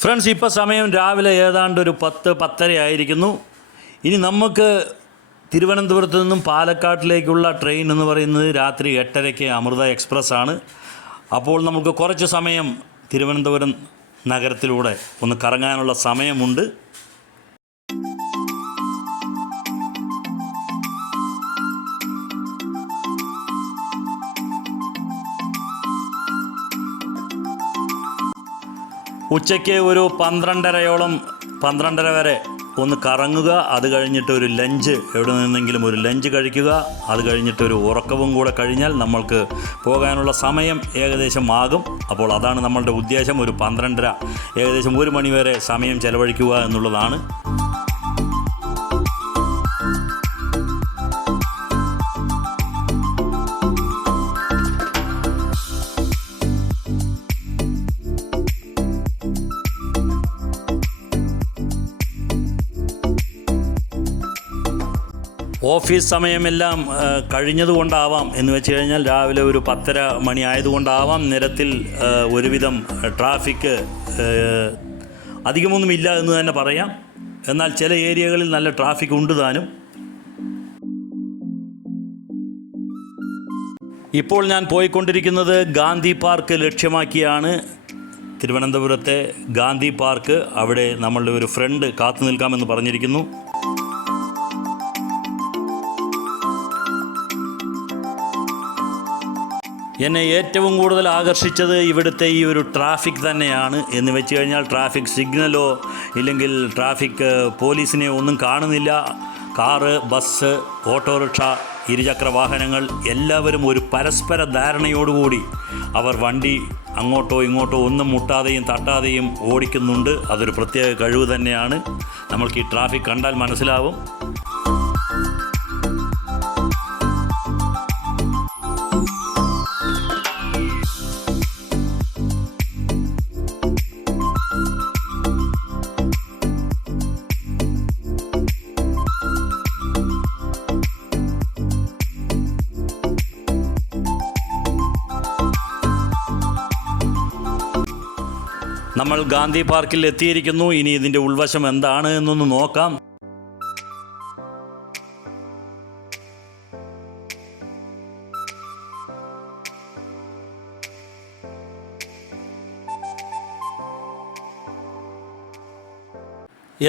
Friends, ഇപ്പോൾ സമയം രാവിലെ ഏതാണ്ട് ഒരു 10-10:30 ആയിരിക്കുന്നു. ഇനി നമുക്ക് തിരുവനന്തപുരത്ത് നിന്നും പാലക്കാട്ടിലേക്കുള്ള ട്രെയിൻ എന്ന് പറയുന്നത് രാത്രി 8:30-ക്ക് അമൃത എക്സ്പ്രസ് ആണ്. അപ്പോൾ നമുക്ക് കുറച്ച് സമയം തിരുവനന്തപുരം നഗരത്തിലൂടെ ഒന്ന് കറങ്ങാനുള്ള സമയമുണ്ട്. ഉച്ചയ്ക്ക് ഒരു 12:30 വരെ ഒന്ന് കറങ്ങുക. അത് കഴിഞ്ഞിട്ട് ഒരു ലഞ്ച്, എവിടെ നിന്നെങ്കിലും ഒരു ലഞ്ച് കഴിക്കുക. അത് കഴിഞ്ഞിട്ട് ഒരു ഉറക്കവും കൂടെ കഴിഞ്ഞാൽ നമ്മൾക്ക് പോകാനുള്ള സമയം ഏകദേശം ആകും. അപ്പോൾ അതാണ് നമ്മളുടെ ഉദ്ദേശം. ഒരു 12:30 ഏകദേശം 1 മണി വരെ സമയം ചെലവഴിക്കുക എന്നുള്ളതാണ്. ഓഫീസ് സമയമെല്ലാം കഴിഞ്ഞതുകൊണ്ടാവാം, എന്ന് വെച്ച് കഴിഞ്ഞാൽ രാവിലെ ഒരു 10:30 മണി ആയതുകൊണ്ടാവാം നിരത്തിൽ ഒരുവിധം ട്രാഫിക് അധികമൊന്നുമില്ല എന്ന് തന്നെ പറയാം. എന്നാൽ ചില ഏരിയകളിൽ നല്ല ട്രാഫിക് ഉണ്ട് താനും. ഇപ്പോൾ ഞാൻ പോയിക്കൊണ്ടിരിക്കുന്നത് ഗാന്ധി പാർക്ക് ലക്ഷ്യമാക്കിയാണ്. തിരുവനന്തപുരത്തെ ഗാന്ധി പാർക്ക്. അവിടെ നമ്മളുടെ ഒരു ഫ്രണ്ട് കാത്തു നിൽക്കാമെന്ന് പറഞ്ഞിരിക്കുന്നു. എന്നെ ഏറ്റവും കൂടുതൽ ആകർഷിച്ചത് ഇവിടുത്തെ ഈ ഒരു ട്രാഫിക് തന്നെയാണ്. എന്ന് വെച്ച് കഴിഞ്ഞാൽ ട്രാഫിക് സിഗ്നലോ ഇല്ലെങ്കിൽ ട്രാഫിക് പോലീസിനെ ഒന്നും കാണുന്നില്ല. കാറ്, ബസ്, ഓട്ടോറിക്ഷ, ഇരുചക്ര വാഹനങ്ങൾ എല്ലാവരും ഒരു പരസ്പര ധാരണയോടുകൂടി അവർ വണ്ടി അങ്ങോട്ടോ ഇങ്ങോട്ടോ ഒന്നും മുട്ടാതെയും തട്ടാതെയും ഓടിക്കുന്നുണ്ട്. അതൊരു പ്രത്യേക കഴിവ് തന്നെയാണ്. നമ്മൾക്ക് ഈ ട്രാഫിക് കണ്ടാൽ മനസ്സിലാവും. നമ്മൾ ഗാന്ധി പാർക്കിൽ എത്തിയിരിക്കുന്നു. ഇനി ഇതിൻ്റെ ഉൾവശം എന്താണ് എന്നൊന്ന് നോക്കാം.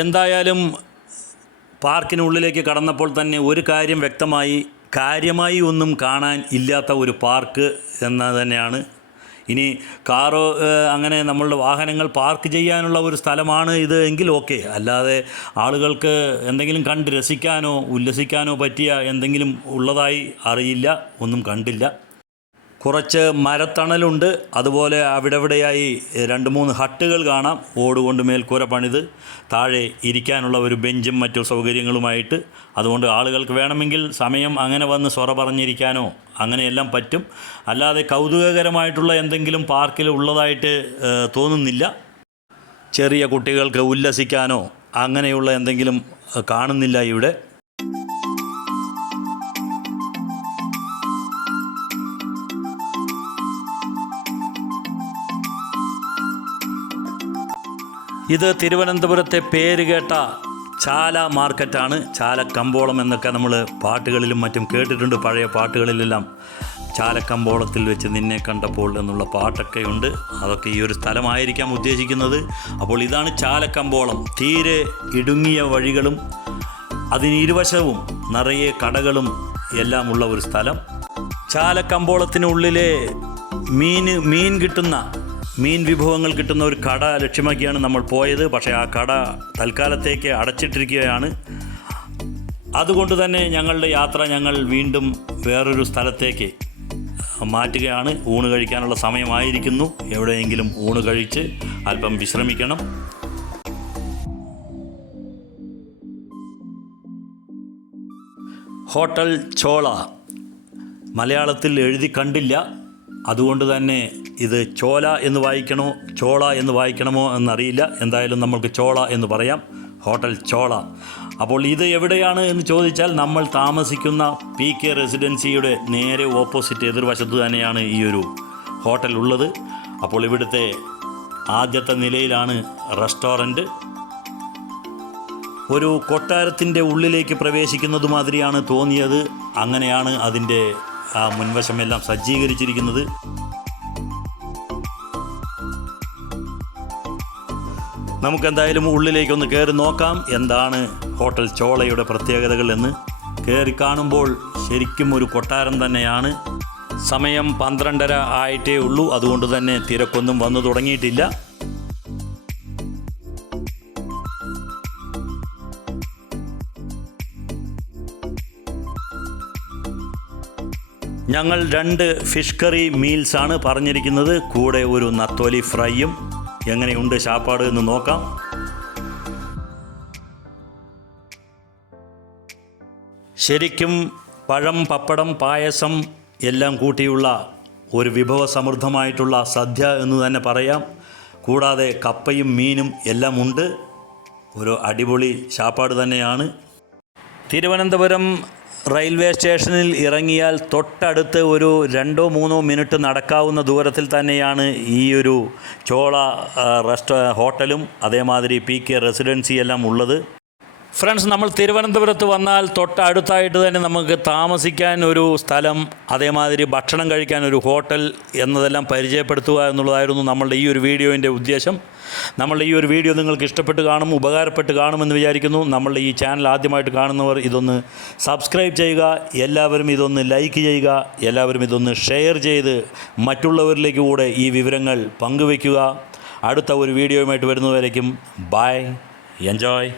എന്തായാലും പാർക്കിനുള്ളിലേക്ക് കടന്നപ്പോൾ തന്നെ ഒരു കാര്യം വ്യക്തമായി. കാര്യമായി ഒന്നും കാണാൻ ഇല്ലാത്ത ഒരു പാർക്ക് എന്ന് തന്നെയാണ്. ഇനി കാറോ അങ്ങനെ നമ്മളുടെ വാഹനങ്ങൾ പാർക്ക് ചെയ്യാനുള്ള ഒരു സ്ഥലമാണ് ഇത് എങ്കിൽ ഓക്കെ. അല്ലാതെ ആളുകൾക്ക് എന്തെങ്കിലും കണ്ട് രസിക്കാനോ ഉല്ലസിക്കാനോ പറ്റിയ എന്തെങ്കിലും ഉള്ളതായി അറിയില്ല. ഒന്നും കണ്ടില്ല. കുറച്ച് മരത്തണലുണ്ട്. അതുപോലെ അവിടെയായി 2-3 ഹട്ടുകൾ കാണാം. ഓടുകൊണ്ട് മേൽക്കൂര പണിത് താഴെ ഇരിക്കാനുള്ള ഒരു ബെഞ്ചും മറ്റു സൗകര്യങ്ങളുമായിട്ട്. അതുകൊണ്ട് ആളുകൾക്ക് വേണമെങ്കിൽ സമയം അങ്ങനെ വന്ന് സൊറ പറഞ്ഞിരിക്കാനോ അങ്ങനെയെല്ലാം പറ്റും. അല്ലാതെ കൗതുകകരമായിട്ടുള്ള എന്തെങ്കിലും പാർക്കിൽ ഉള്ളതായിട്ട് തോന്നുന്നില്ല. ചെറിയ കുട്ടികൾക്ക് ഉല്ലസിക്കാനോ അങ്ങനെയുള്ള എന്തെങ്കിലും കാണുന്നില്ല ഇവിടെ. ഇത് തിരുവനന്തപുരത്തെ പേരുകേട്ട ചാല മാർക്കറ്റാണ്. ചാലക്കമ്പോളം എന്നൊക്കെ നമ്മൾ പാട്ടുകളിലും മറ്റും കേട്ടിട്ടുണ്ട്. പഴയ പാട്ടുകളിലെല്ലാം ചാലക്കമ്പോളത്തിൽ വെച്ച് നിന്നെ കണ്ടപ്പോൾ എന്നുള്ള പാട്ടൊക്കെ ഉണ്ട്. അതൊക്കെ ഈ ഒരു സ്ഥലമായിരിക്കാം ഉദ്ദേശിക്കുന്നത്. അപ്പോൾ ഇതാണ് ചാലക്കമ്പോളം. തീരെ ഇടുങ്ങിയ വഴികളും അതിനിരുവശവും നിറയെ കടകളും എല്ലാം ഉള്ള ഒരു സ്ഥലം. ചാലക്കമ്പോളത്തിനുള്ളിലെ മീൻ വിഭവങ്ങൾ കിട്ടുന്ന ഒരു കട ലക്ഷ്യമാക്കിയാണ് നമ്മൾ പോയത്. പക്ഷേ ആ കട തൽക്കാലത്തേക്ക് അടച്ചിട്ടിരിക്കുകയാണ്. അതുകൊണ്ട് തന്നെ ഞങ്ങൾ വീണ്ടും വേറൊരു സ്ഥലത്തേക്ക് മാറ്റുകയാണ്. ഊണ് കഴിക്കാനുള്ള സമയമായിരിക്കുന്നു. എവിടെയെങ്കിലും ഊണ് കഴിച്ച് അല്പം വിശ്രമിക്കണം. ഹോട്ടൽ ചോള മലയാളത്തിൽ എഴുതി കണ്ടില്ല. അതുകൊണ്ട് തന്നെ ഇത് ചോല എന്ന് വായിക്കണോ ചോള എന്ന് വായിക്കണമോ എന്നറിയില്ല. എന്തായാലും നമ്മൾക്ക് ചോള എന്ന് പറയാം. ഹോട്ടൽ ചോള. അപ്പോൾ ഇത് എവിടെയാണ് എന്ന് ചോദിച്ചാൽ നമ്മൾ താമസിക്കുന്ന PK റെസിഡൻസിയുടെ നേരെ ഓപ്പോസിറ്റ് എതിർവശത്ത് തന്നെയാണ് ഈ ഒരു ഹോട്ടൽ ഉള്ളത്. അപ്പോൾ ഇവിടുത്തെ ആദ്യത്തെ നിലയിലാണ് റെസ്റ്റോറൻറ്റ്. ഒരു കൊട്ടാരത്തിൻ്റെ ഉള്ളിലേക്ക് പ്രവേശിക്കുന്നത് മാതിരിയാണ് തോന്നിയത്. അങ്ങനെയാണ് അതിൻ്റെ ആ മുൻവശമെല്ലാം സജ്ജീകരിച്ചിരിക്കുന്നത്. നമുക്കെന്തായാലും ഉള്ളിലേക്കൊന്ന് കയറി നോക്കാം എന്താണ് ഹോട്ടൽ ചോളയുടെ പ്രത്യേകതകൾ എന്ന്. കയറി കാണുമ്പോൾ ശരിക്കും ഒരു കൊട്ടാരം തന്നെയാണ്. സമയം 12:30 ആയിട്ടേ ഉള്ളൂ, അതുകൊണ്ട് തന്നെ തിരക്കൊന്നും വന്നു തുടങ്ങിയിട്ടില്ല. ഞങ്ങൾ 2 ഫിഷ് കറി മീൽസാണ് പറഞ്ഞിരിക്കുന്നത്, കൂടെ ഒരു നത്തോലി ഫ്രൈയും. എങ്ങനെയുണ്ട് ശാപ്പാട് എന്ന് നോക്കാം. ശരിക്കും പഴം, പപ്പടം, പായസം എല്ലാം കൂട്ടിയുള്ള ഒരു വിഭവസമൃദ്ധമായിട്ടുള്ള സദ്യ എന്ന് തന്നെ പറയാം. കൂടാതെ കപ്പയും മീനും എല്ലാം ഉണ്ട്. ഒരു അടിപൊളി ശാപ്പാട് തന്നെയാണ്. തിരുവനന്തപുരം റെയിൽവേ സ്റ്റേഷനിൽ ഇറങ്ങിയാൽ തൊട്ടടുത്ത് ഒരു 2-3 മിനിറ്റ് നടക്കാവുന്ന ദൂരത്തിൽ തന്നെയാണ് ഈ ഒരു ചോള ഹോട്ടലും അതേമാതിരി PK റെസിഡൻസി എല്ലാം ഉള്ളത്. ഫ്രണ്ട്സ്, നമ്മൾ തിരുവനന്തപുരത്ത് വന്നാൽ തൊട്ടടുത്തായിട്ട് തന്നെ നമുക്ക് താമസിക്കാൻ ഒരു സ്ഥലം, അതേമാതിരി ഭക്ഷണം കഴിക്കാൻ ഒരു ഹോട്ടൽ എന്നതെല്ലാം പരിചയപ്പെടുത്തുക എന്നുള്ളതായിരുന്നു നമ്മളുടെ ഈ ഒരു വീഡിയോൻ്റെ ഉദ്ദേശം. നമ്മളുടെ ഈ ഒരു വീഡിയോ നിങ്ങൾക്ക് ഇഷ്ടപ്പെട്ട് കാണും, ഉപകാരപ്പെട്ട് കാണുമെന്ന് വിചാരിക്കുന്നു. നമ്മളുടെ ഈ ചാനൽ ആദ്യമായിട്ട് കാണുന്നവർ ഇതൊന്ന് സബ്സ്ക്രൈബ് ചെയ്യുക, എല്ലാവരും ഇതൊന്ന് ലൈക്ക് ചെയ്യുക, എല്ലാവരും ഇതൊന്ന് ഷെയർ ചെയ്ത് മറ്റുള്ളവരിലേക്ക് കൂടെ ഈ വിവരങ്ങൾ പങ്കുവയ്ക്കുക. അടുത്ത ഒരു വീഡിയോയുമായിട്ട് വരുന്നതുവരേക്കും ബൈ, എൻജോയ്.